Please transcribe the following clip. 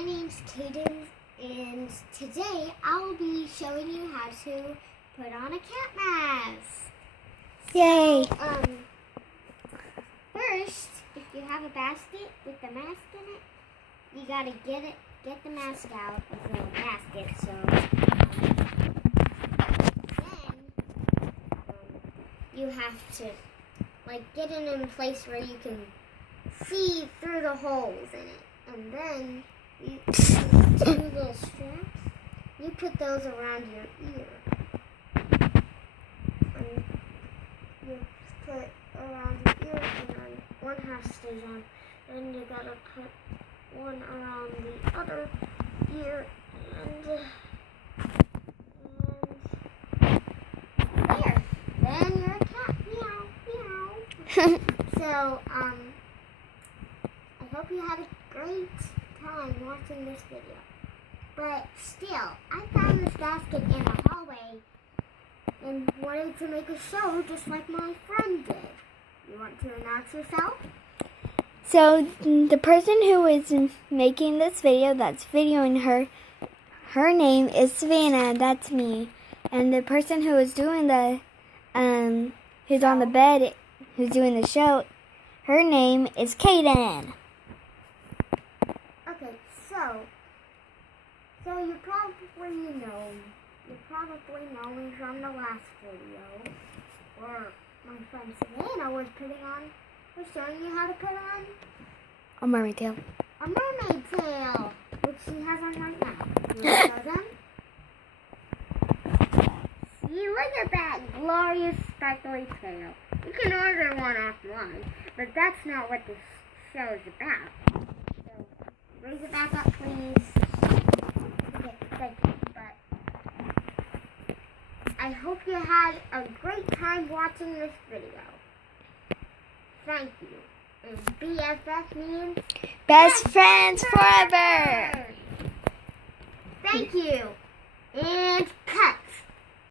my name's Kaden, and today I'll be showing you how to put on a cat mask. Yay! First, if you have a basket with the mask in it, you gotta get the mask out of the basket. So then you have to get it in a place where you can see through the holes in it, and then you two little straps. You put those around your ear. And you put around your ear, and then one half stays on. Then you gotta put one around the other ear, and there. Then you're a cat. Meow, meow. So, I hope you had a great time watching this video. But still, I found this basket in a hallway and wanted to make a show just like my friend did. You want to announce yourself? So the person who is making this video, that's videoing her name is Savannah. That's me. And the person who is doing the who's on the bed, who's doing the show, her name is Kaden. Okay, so you probably know me from the last video, or my friend Savannah was showing you how to put on A mermaid tail. a mermaid tail, which she has on right now. You want to show them? See, look at that glorious sparkly tail. You can order one offline, but that's not what this show is about. So, raise it back up, please. Okay, thank you. But I hope you had a great time watching this video. Thank you. And BFF means Best friends forever. Thank you. And cut.